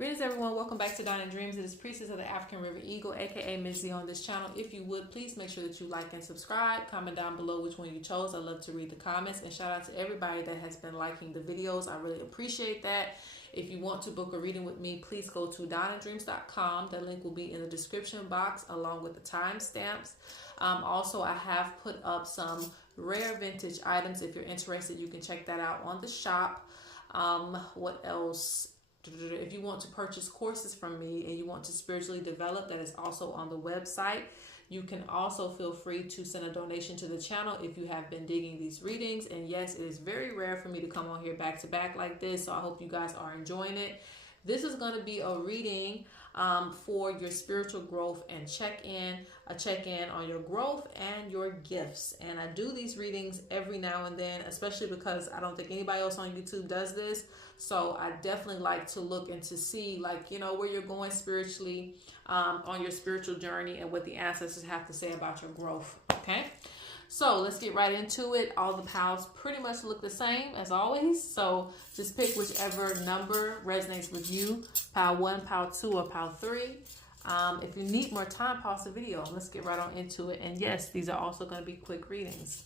Greetings everyone, welcome back to Dawning Dreams. It is Priestess of the African River Eagle, aka Ms.Z on this channel. If you would, please make sure that you like and subscribe. Comment down below which one you chose. I love to read the comments. And shout out to everybody that has been liking the videos. I really appreciate that. If you want to book a reading with me, please go to DawningDreams.com. The link will be in the description box along with the timestamps. Also, I have put up some rare vintage items. If you're interested, you can check that out on the shop. What else? If you want to purchase courses from me and you want to spiritually develop, that is also on the website. You can also feel free to send a donation to the channel if you have been digging these readings. And yes, it is very rare for me to come on here back to back like this, so I hope you guys are enjoying it. This is going to be a reading for your spiritual growth and a check-in on your growth and your gifts. And I do these readings every now and then, especially because I don't think anybody else on YouTube does this. So I definitely like to look and to see, like, where you're going spiritually on your spiritual journey and what the ancestors have to say about your growth. Okay. So let's get right into it. All the piles pretty much look the same as always. So just pick whichever number resonates with you. Pile 1, pile 2, or pile 3. If you need more time, pause the video. Let's get right on into it. And yes, these are also going to be quick readings.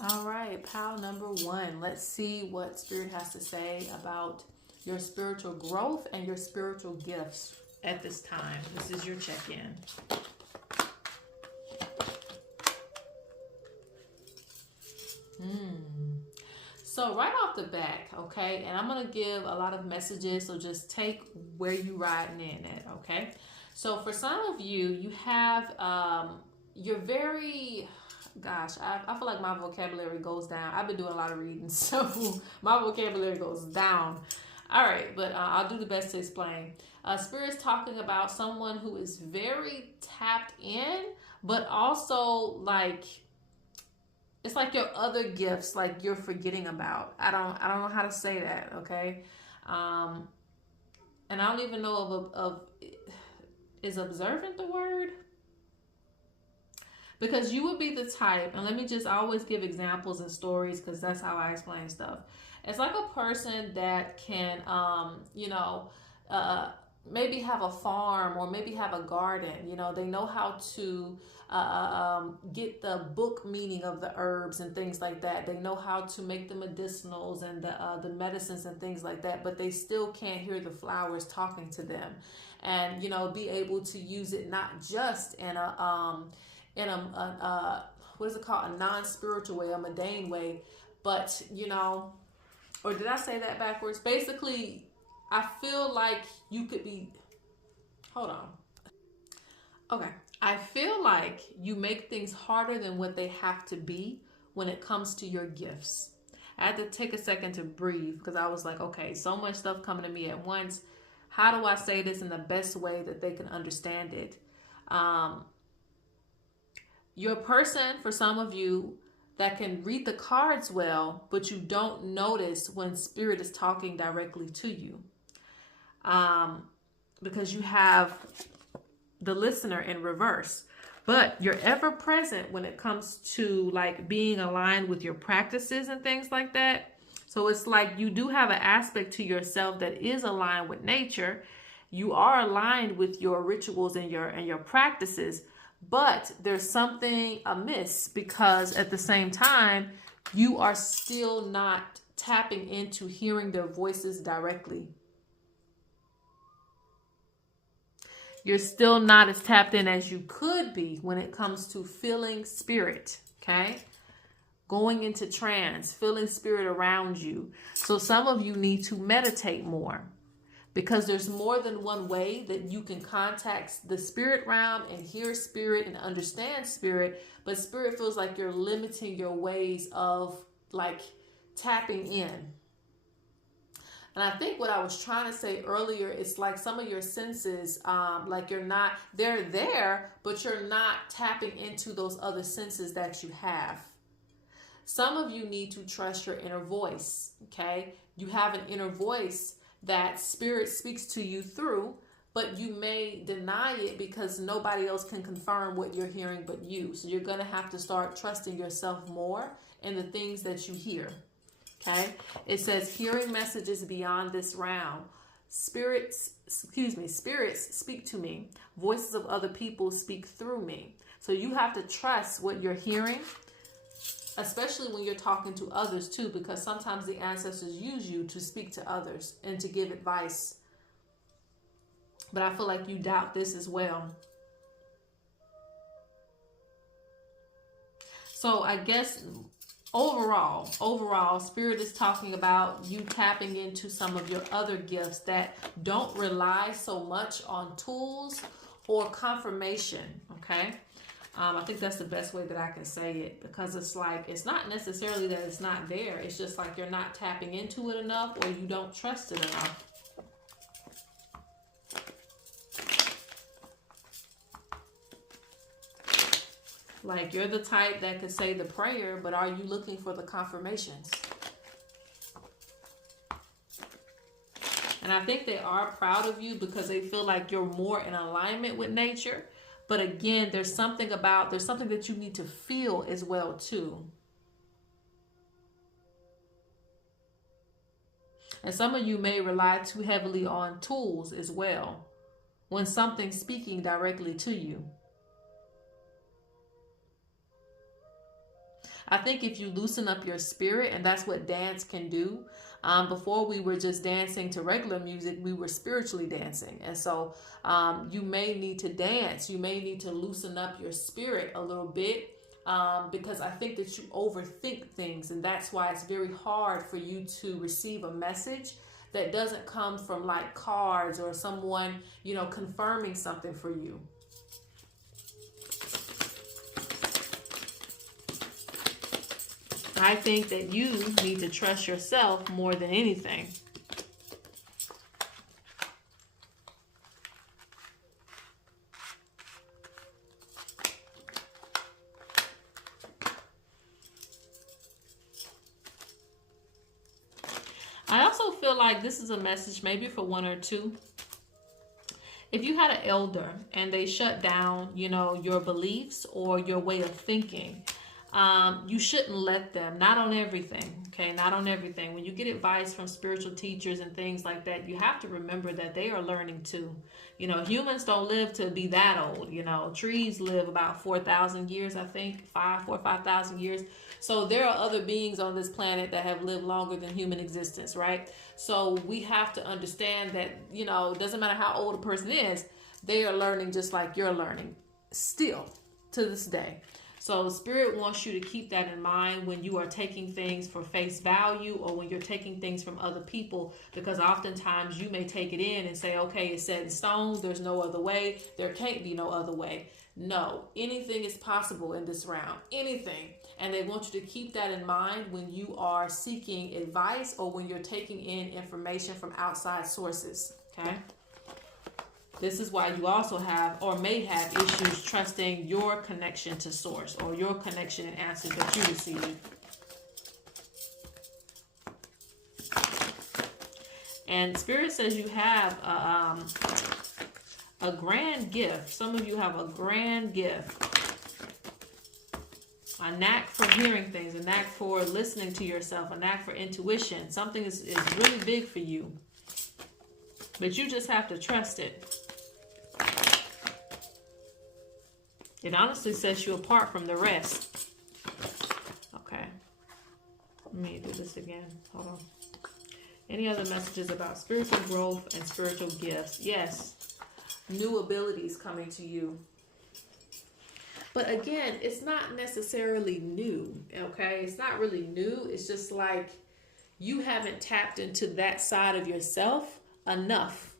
All right, pile number 1. Let's see what Spirit has to say about your spiritual growth and your spiritual gifts at this time. This is your check-in. So right off the back, okay, and I'm going to give a lot of messages, so just take where you riding in at, okay? So for some of you, you have, you're very, gosh, I feel like my vocabulary goes down. I've been doing a lot of reading, so my vocabulary goes down. All right, but I'll do the best to explain. Spirit's talking about someone who is very tapped in, but also like, it's like your other gifts, like you're forgetting about. I don't know how to say that, okay? And I don't even know is observant the word? Because you would be the type, and let me just always give examples and stories because that's how I explain stuff. It's like a person that can, maybe have a farm or maybe have a garden. They know how to get the book meaning of the herbs and things like that. They know how to make the medicinals and the medicines and things like that, but they still can't hear the flowers talking to them, and be able to use it not just in a what is it called, a non-spiritual way, a mundane way, but or did I say that backwards? Basically, I feel like you could be, hold on. Okay. I feel like you make things harder than what they have to be when it comes to your gifts. I had to take a second to breathe because I was like, okay, so much stuff coming to me at once. How do I say this in the best way that they can understand it? You're a person, for some of you, that can read the cards well, but you don't notice when Spirit is talking directly to you. Because you have the listener in reverse, but you're ever present when it comes to like being aligned with your practices and things like that. So it's like you do have an aspect to yourself that is aligned with nature. You are aligned with your rituals and your practices, but there's something amiss because at the same time, you are still not tapping into hearing their voices directly. You're still not as tapped in as you could be when it comes to feeling spirit, okay? Going into trance, feeling spirit around you. So some of you need to meditate more because there's more than one way that you can contact the spirit realm and hear spirit and understand spirit, but spirit feels like you're limiting your ways of like tapping in. And I think what I was trying to say earlier is like some of your senses, like they're there, but you're not tapping into those other senses that you have. Some of you need to trust your inner voice, okay? You have an inner voice that Spirit speaks to you through, but you may deny it because nobody else can confirm what you're hearing but you. So you're going to have to start trusting yourself more in the things that you hear. Okay, it says hearing messages beyond this realm. Spirits speak to me. Voices of other people speak through me. So you have to trust what you're hearing, especially when you're talking to others too, because sometimes the ancestors use you to speak to others and to give advice. But I feel like you doubt this as well. So I guess overall, Spirit is talking about you tapping into some of your other gifts that don't rely so much on tools or confirmation, okay? I think that's the best way that I can say it, because it's like, it's not necessarily that it's not there. It's just like you're not tapping into it enough, or you don't trust it enough. Like, you're the type that could say the prayer, but are you looking for the confirmations? And I think they are proud of you because they feel like you're more in alignment with nature. But again, there's something that you need to feel as well too. And some of you may rely too heavily on tools as well when something's speaking directly to you. I think if you loosen up your spirit, and that's what dance can do. Before we were just dancing to regular music, we were spiritually dancing. And so you may need to dance. You may need to loosen up your spirit a little bit because I think that you overthink things. And that's why it's very hard for you to receive a message that doesn't come from like cards or someone, you know, confirming something for you. I think that you need to trust yourself more than anything. I also feel like this is a message maybe for one or two. If you had an elder and they shut down, you know, your beliefs or your way of thinking, you shouldn't let them, not on everything, okay? Not on everything. When you get advice from spiritual teachers and things like that, you have to remember that they are learning too. You know, humans don't live to be that old. You know, trees live about 4,000 years, I think, 4,000 or 5,000 years. So there are other beings on this planet that have lived longer than human existence, right? So we have to understand that, you know, it doesn't matter how old a person is, they are learning just like you're learning still to this day. So Spirit wants you to keep that in mind when you are taking things for face value or when you're taking things from other people, because oftentimes you may take it in and say, okay, it's set in stone. There's no other way. There can't be no other way. No, anything is possible in this round, anything. And they want you to keep that in mind when you are seeking advice or when you're taking in information from outside sources, okay? This is why you also have or may have issues trusting your connection to source or your connection and answers that you receive. And Spirit says you have a grand gift. Some of you have a grand gift. A knack for hearing things, a knack for listening to yourself, a knack for intuition. Something is really big for you. But you just have to trust it. It honestly sets you apart from the rest. Okay. Let me do this again. Hold on. Any other messages about spiritual growth and spiritual gifts? Yes. New abilities coming to you. But again, it's not necessarily new, okay? It's not really new. It's just like you haven't tapped into that side of yourself enough.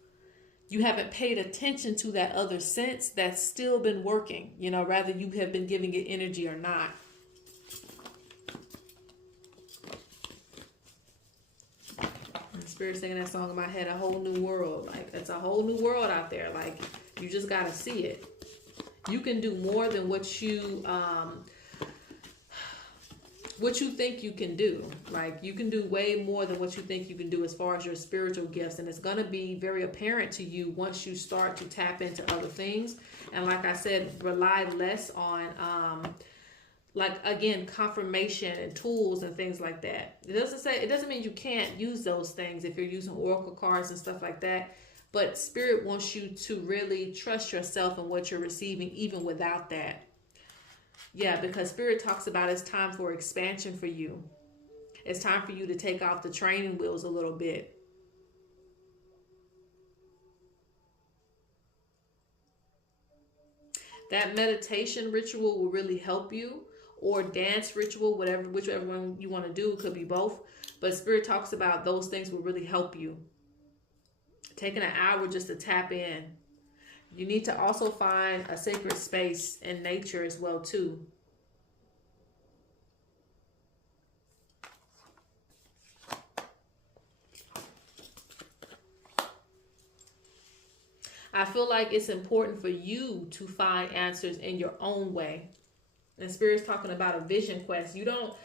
You haven't paid attention to that other sense that's still been working, you know, rather you have been giving it energy or not. And Spirit singing that song in my head, A Whole New World. Like, it's a whole new world out there. Like, you just got to see it. You can do more than what you think you can do. Like, you can do way more than what you think you can do as far as your spiritual gifts. And it's going to be very apparent to you once you start to tap into other things. And like I said, rely less on like, again, confirmation and tools and things like that. It doesn't mean you can't use those things if you're using oracle cards and stuff like that. But Spirit wants you to really trust yourself and what you're receiving, even without that. Yeah, because Spirit talks about it's time for expansion for you. It's time for you to take off the training wheels a little bit. That meditation ritual will really help you, or dance ritual, whichever one you want to do. It could be both. But Spirit talks about those things will really help you. Taking an hour just to tap in. You need to also find a sacred space in nature as well too. I feel like it's important for you to find answers in your own way. And Spirit's talking about a vision quest. You don't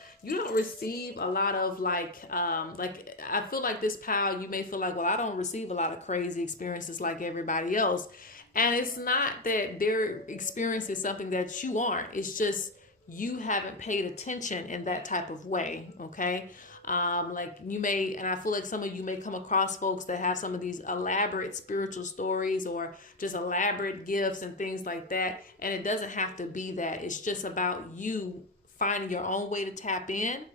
receive a lot of like I feel like this pal, you may feel like, well, I don't receive a lot of crazy experiences like everybody else. And it's not that their experience is something that you aren't. It's just you haven't paid attention in that type of way. Okay. Like you may, and I feel like some of you may come across folks that have some of these elaborate spiritual stories or just elaborate gifts and things like that. And it doesn't have to be that. It's just about you finding your own way to tap in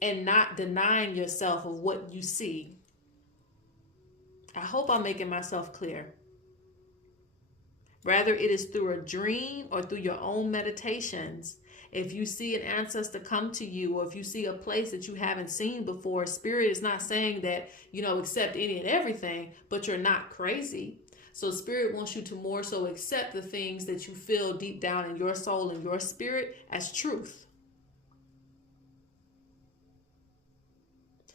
and not denying yourself of what you see. I hope I'm making myself clear. Whether it is through a dream or through your own meditations, if you see an ancestor come to you, or if you see a place that you haven't seen before, Spirit is not saying that, accept any and everything, but you're not crazy. So Spirit wants you to more so accept the things that you feel deep down in your soul and your spirit as truth.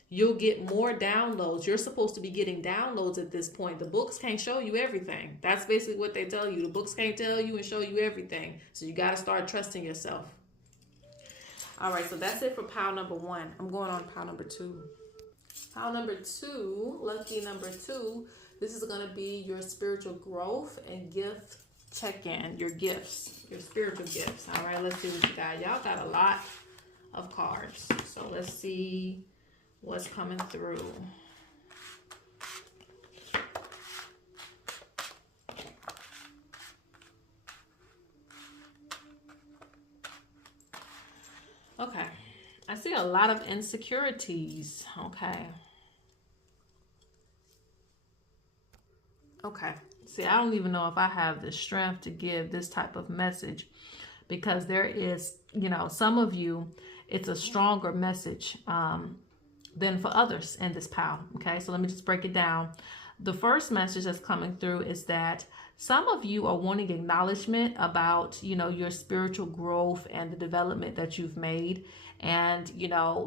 You'll get more downloads. You're supposed to be getting downloads at this point. The books can't show you everything. That's basically what they tell you. The books can't tell you and show you everything. So you got to start trusting yourself. All right, so that's it for pile number 1. I'm going on pile number 2. Pile number 2, lucky number 2. This is going to be your spiritual growth and gift check-in. Your gifts, your spiritual gifts. All right, let's see what you got. Y'all got a lot of cards. So let's see what's coming through. Okay, I see a lot of insecurities. Okay, see, I don't even know if I have the strength to give this type of message, because there is, some of you, it's a stronger message than for others in this pile. Okay, so let me just break it down. The first message that's coming through is that some of you are wanting acknowledgement about, your spiritual growth and the development that you've made. And,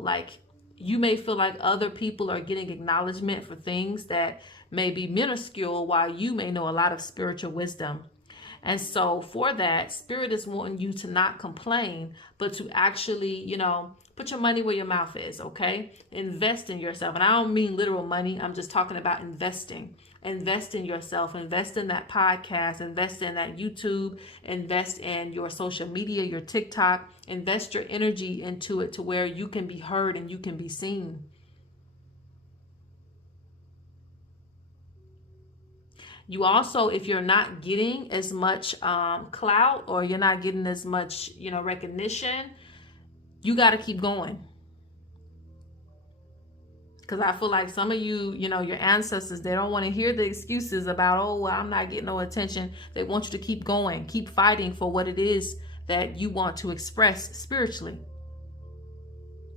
like you may feel like other people are getting acknowledgement for things that may be minuscule, while you may know a lot of spiritual wisdom. And so for that, Spirit is wanting you to not complain, but to actually, put your money where your mouth is, okay? Invest in yourself. And I don't mean literal money. I'm just talking about investing. Invest in yourself. Invest in that podcast. Invest in that YouTube. Invest in your social media, your TikTok. Invest your energy into it to where you can be heard and you can be seen. You also, if you're not getting as much clout, or you're not getting as much, recognition, you got to keep going. Because I feel like some of you, your ancestors, they don't want to hear the excuses about, oh, well, I'm not getting no attention. They want you to keep going, keep fighting for what it is that you want to express spiritually.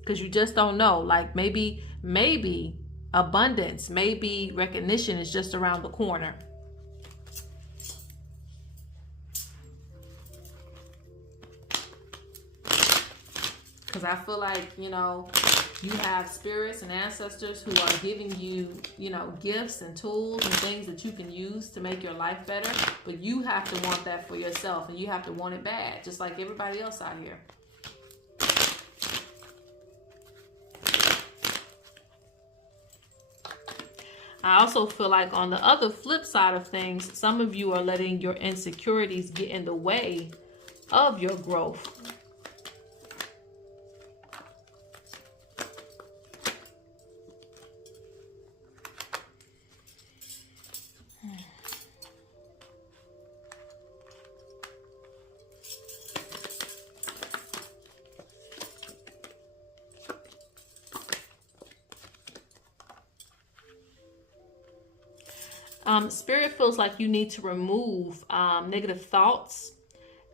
Because you just don't know. Like maybe abundance, maybe recognition is just around the corner. Because I feel like, you have spirits and ancestors who are giving you, gifts and tools and things that you can use to make your life better. But you have to want that for yourself, and you have to want it bad, just like everybody else out here. I also feel like on the other flip side of things, some of you are letting your insecurities get in the way of your growth. Spirit feels like you need to remove negative thoughts,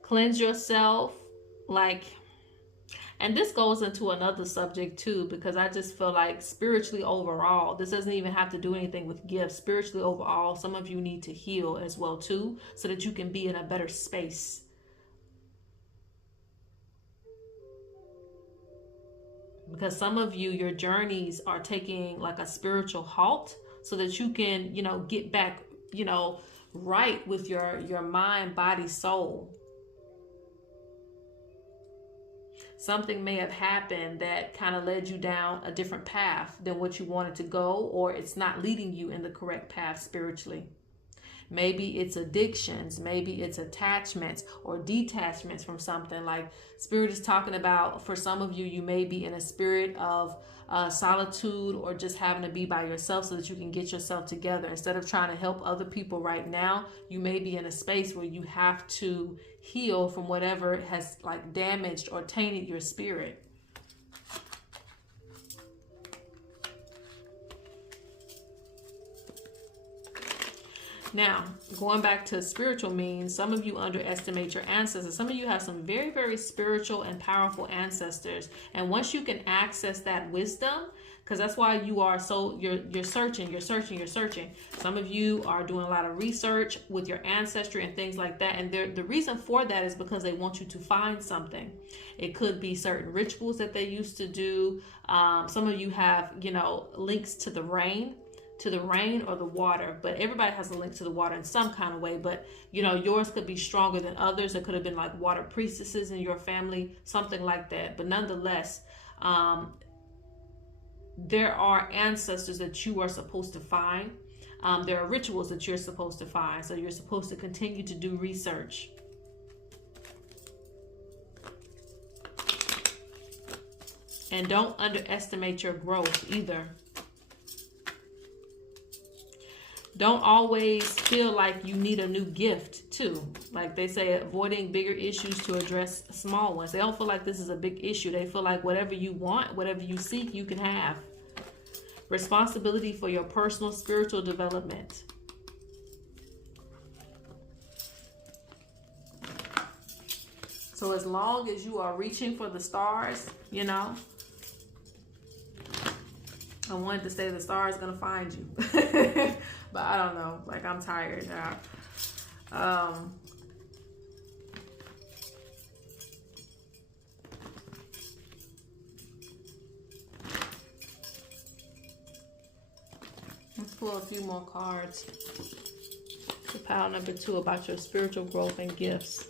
cleanse yourself, like, and this goes into another subject too, because I just feel like spiritually overall, this doesn't even have to do anything with gifts. Spiritually overall, some of you need to heal as well too, so that you can be in a better space. Because some of you, your journeys are taking like a spiritual halt, so that you can, get back, right with your mind, body, soul. Something may have happened that kind of led you down a different path than what you wanted to go, or it's not leading you in the correct path spiritually. Maybe it's addictions, maybe it's attachments or detachments from something. Like Spirit is talking about, for some of you, you may be in a spirit of solitude, or just having to be by yourself so that you can get yourself together. Instead of trying to help other people right now, you may be in a space where you have to heal from whatever has like damaged or tainted your spirit. Now, going back to spiritual means, some of you underestimate your ancestors. Some of you have some very, very spiritual and powerful ancestors. And once you can access that wisdom, because that's why you are so, you're searching. Some of you are doing a lot of research with your ancestry and things like that. And the reason for that is because they want you to find something. It could be certain rituals that they used to do. Some of you have, links to the rain or the water, but everybody has a link to the water in some kind of way. But yours could be stronger than others. It could have been like water priestesses in your family, something like that. But nonetheless, there are ancestors that you are supposed to find. There are rituals that you're supposed to find. So you're supposed to continue to do research. And don't underestimate your growth either. Don't always feel like you need a new gift too. Like they say, avoiding bigger issues to address small ones. They don't feel like this is a big issue. They feel like whatever you want, whatever you seek, you can have. Responsibility for your personal spiritual development. So as long as you are reaching for the stars, I wanted to say the star is gonna find you. But I don't know. Like, I'm tired now. Let's pull a few more cards. The pile number 2 about your spiritual growth and gifts.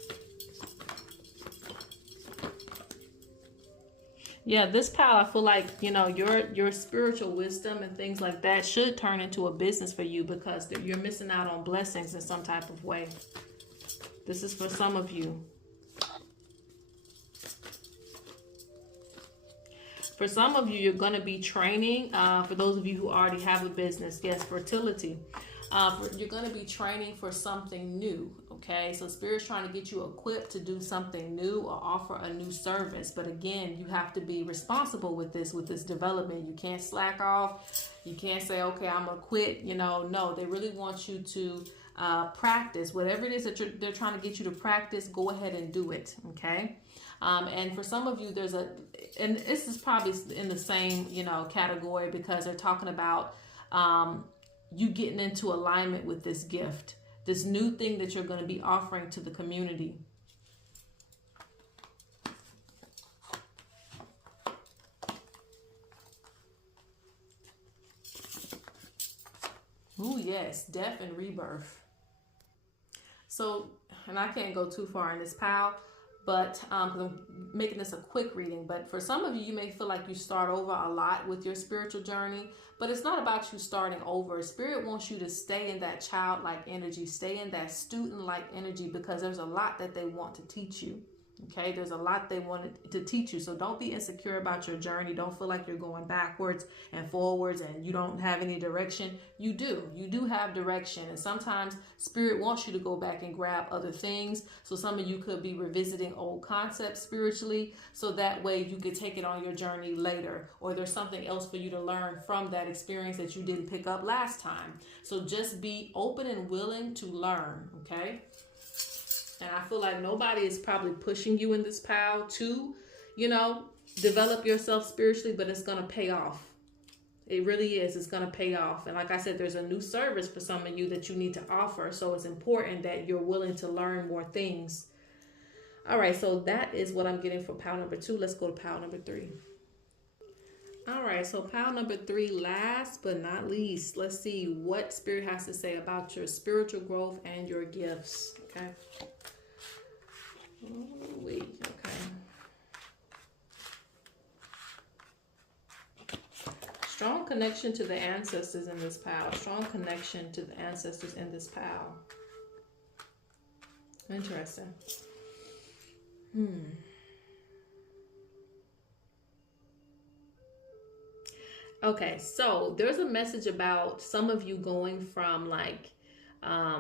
Yeah, this pile, I feel like, your spiritual wisdom and things like that should turn into a business for you, because you're missing out on blessings in some type of way. This is for some of you. For some of you, you're going to be training. For those of you who already have a business, yes, fertility. You're going to be training for something new, okay? So Spirit's trying to get you equipped to do something new or offer a new service. But again, you have to be responsible with this development. You can't slack off. You can't say, okay, I'm going to quit. No, they really want you to practice. Whatever it is that they're trying to get you to practice, go ahead and do it, okay? And for some of you, and this is probably in the same, category, because they're talking about you getting into alignment with this gift, this new thing that you're going to be offering to the community. Ooh, yes, death and rebirth. So, and I can't go too far in this pile, but because I'm making this a quick reading. But for some of you, you may feel like you start over a lot with your spiritual journey, but it's not about you starting over. Spirit wants you to stay in that childlike energy, stay in that student-like energy, because there's a lot that they want to teach you. Okay, there's a lot they wanted to teach you. So don't be insecure about your journey. Don't feel like you're going backwards and forwards and you don't have any direction. You do. You do have direction. And sometimes Spirit wants you to go back and grab other things. So some of you could be revisiting old concepts spiritually. So that way you could take it on your journey later. Or there's something else for you to learn from that experience that you didn't pick up last time. So just be open and willing to learn. Okay. And I feel like nobody is probably pushing you in this pile to, develop yourself spiritually, but it's going to pay off. It really is. It's going to pay off. And like I said, there's a new service for some of you that you need to offer. So it's important that you're willing to learn more things. All right. So that is what I'm getting for pile number 2. Let's go to pile number 3. All right. So pile number 3, last but not least, let's see what Spirit has to say about your spiritual growth and your gifts. Okay. Okay. Strong connection to the ancestors in this pile. Strong connection to the ancestors in this pile. Interesting. Okay, so there's a message about some of you going from like, I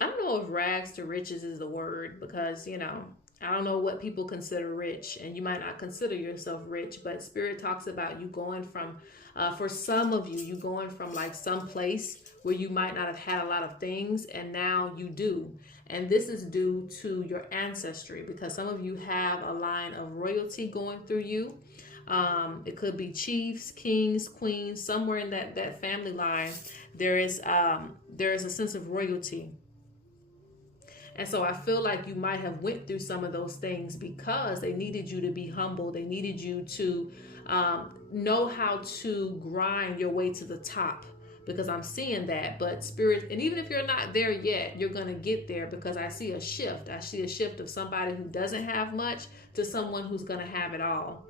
don't know if rags to riches is the word, because, I don't know what people consider rich, and you might not consider yourself rich, but Spirit talks about you going from, for some of you, you going from like some place where you might not have had a lot of things, and now you do. And this is due to your ancestry, because some of you have a line of royalty going through you. It could be chiefs, kings, queens, somewhere in that family line. There is a sense of royalty. And so I feel like you might have went through some of those things because they needed you to be humble. They needed you to know how to grind your way to the top, because I'm seeing that. But Spirit, and even if you're not there yet, you're going to get there, because I see a shift. I see a shift of somebody who doesn't have much to someone who's going to have it all.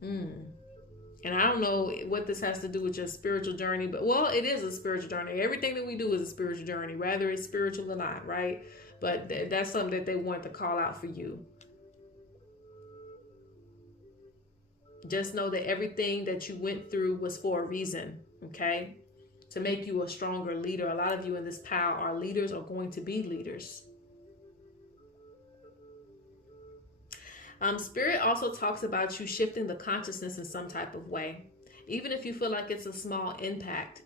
And I don't know what this has to do with your spiritual journey, but well, it is a spiritual journey. Everything that we do is a spiritual journey, whether it's spiritual or not, right? But that's something that they want to call out for you. Just know that everything that you went through was for a reason, okay? To make you a stronger leader. A lot of you in this pile are leaders or going to be leaders. Spirit also talks about you shifting the consciousness in some type of way. Even if you feel like it's a small impact,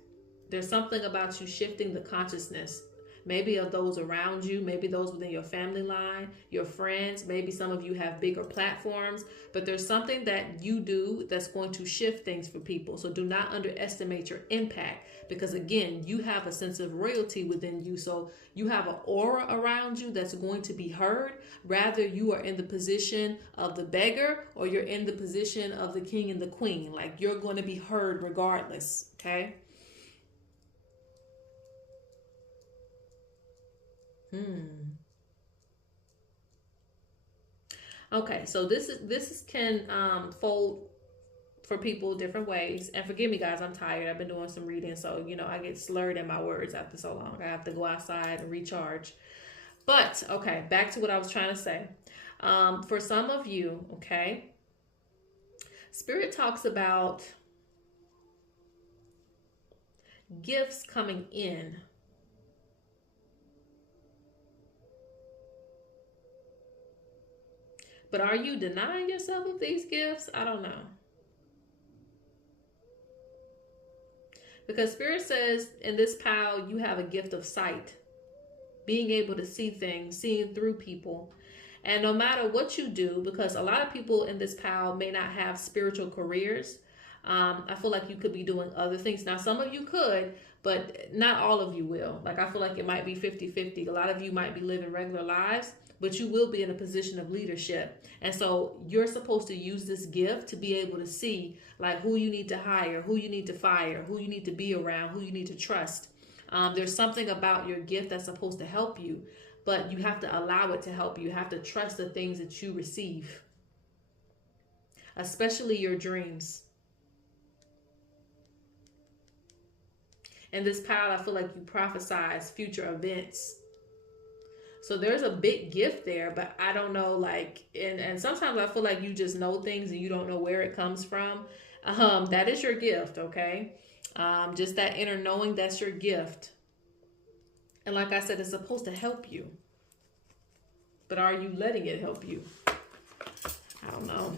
there's something about you shifting the consciousness. Maybe of those around you, maybe those within your family line, your friends, maybe some of you have bigger platforms, but there's something that you do that's going to shift things for people. So do not underestimate your impact, because again, you have a sense of royalty within you. So you have an aura around you that's going to be heard. Rather, you are in the position of the beggar or you're in the position of the king and the queen. Like, you're going to be heard regardless, okay? Okay, so this can fold for people different ways. And forgive me, guys, I'm tired. I've been doing some reading, so I get slurred in my words after so long. I have to go outside and recharge. But okay, back to what I was trying to say. For some of you, okay, Spirit talks about gifts coming in. But are you denying yourself of these gifts? I don't know. Because Spirit says in this pile, you have a gift of sight. Being able to see things, seeing through people. And no matter what you do, because a lot of people in this pile may not have spiritual careers. I feel like you could be doing other things. Now, some of you could, but not all of you will. Like, I feel like it might be 50-50. A lot of you might be living regular lives, but you will be in a position of leadership. And so you're supposed to use this gift to be able to see like who you need to hire, who you need to fire, who you need to be around, who you need to trust. There's something about your gift that's supposed to help you, but you have to allow it to help you. You have to trust the things that you receive, especially your dreams. In this pile, I feel like you prophesize future events. So there's a big gift there, but I don't know, like, and sometimes I feel like you just know things and you don't know where it comes from. That is your gift, okay? Just that inner knowing, that's your gift. And like I said, it's supposed to help you. But are you letting it help you? I don't know.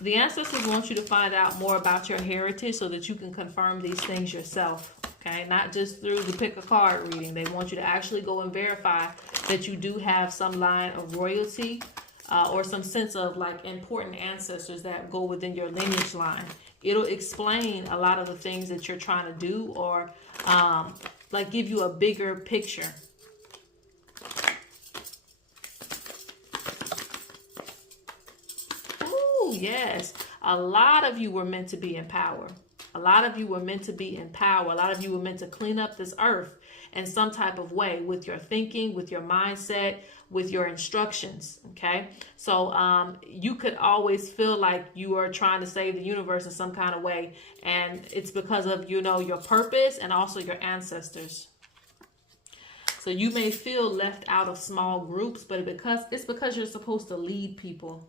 The ancestors want you to find out more about your heritage so that you can confirm these things yourself. Okay, not just through the pick a card reading. They want you to actually go and verify that you do have some line of royalty or some sense of like important ancestors that go within your lineage line. It'll explain a lot of the things that you're trying to do, or like give you a bigger picture. Ooh, yes. A lot of you were meant to be in power. A lot of you were meant to be in power. A lot of you were meant to clean up this earth in some type of way with your thinking, with your mindset, with your instructions. Okay. So you could always feel like you are trying to save the universe in some kind of way. And it's because of, you know, your purpose and also your ancestors. So you may feel left out of small groups, but it's because you're supposed to lead people.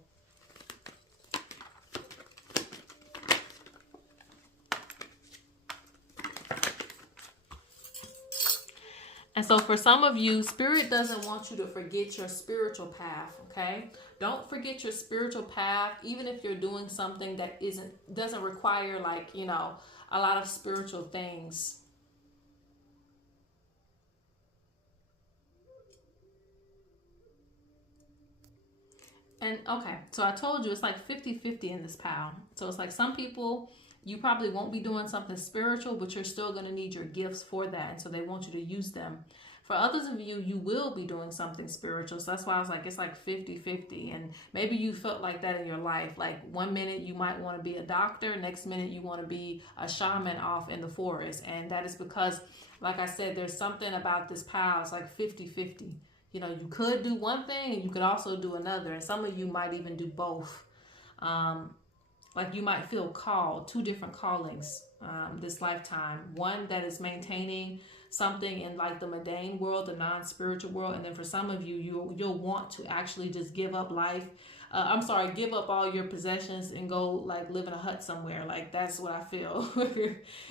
And so for some of you, Spirit doesn't want you to forget your spiritual path, okay? Don't forget your spiritual path, even if you're doing something that doesn't require, like, you know, a lot of spiritual things. And okay, so I told you it's like 50-50 in this pile. So it's like some people, you probably won't be doing something spiritual, but you're still going to need your gifts for that. And so they want you to use them. For others of you, you will be doing something spiritual. So that's why I was like, it's like 50-50. And maybe you felt like that in your life. Like one minute you might want to be a doctor. Next minute you want to be a shaman off in the forest. And that is because, like I said, there's something about this pile. It's like 50-50. You know, you could do one thing and you could also do another. And some of you might even do both. Like you might feel called, two different callings this lifetime. One that is maintaining something in like the mundane world, the non-spiritual world. And then for some of you, you'll want to actually just give up life. Give up all your possessions and go like live in a hut somewhere. Like that's what I feel.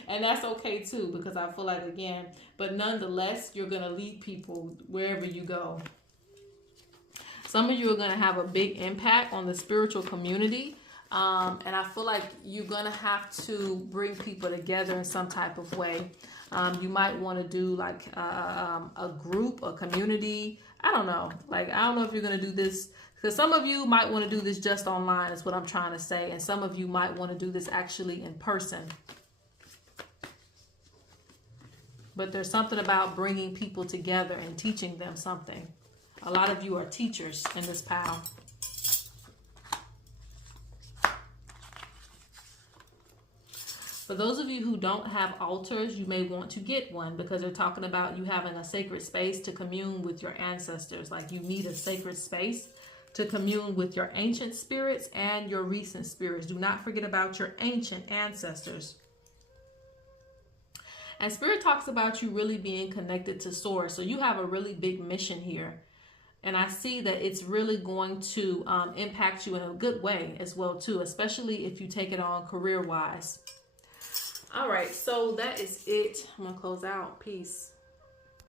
And that's okay too, because I feel like, again, but nonetheless, you're going to lead people wherever you go. Some of you are going to have a big impact on the spiritual community. And I feel like you're going to have to bring people together in some type of way. You might want to do like a group, a community. I don't know. Like, I don't know if you're going to do this, because some of you might want to do this just online is what I'm trying to say. And some of you might want to do this actually in person. But there's something about bringing people together and teaching them something. A lot of you are teachers in this pile. For those of you who don't have altars, you may want to get one, because they're talking about you having a sacred space to commune with your ancestors. Like you need a sacred space to commune with your ancient spirits and your recent spirits. Do not forget about your ancient ancestors. And Spirit talks about you really being connected to Source. So you have a really big mission here. And I see that it's really going to impact you in a good way as well too, especially if you take it on career-wise. All right, so that is it. I'm going to close out. Peace.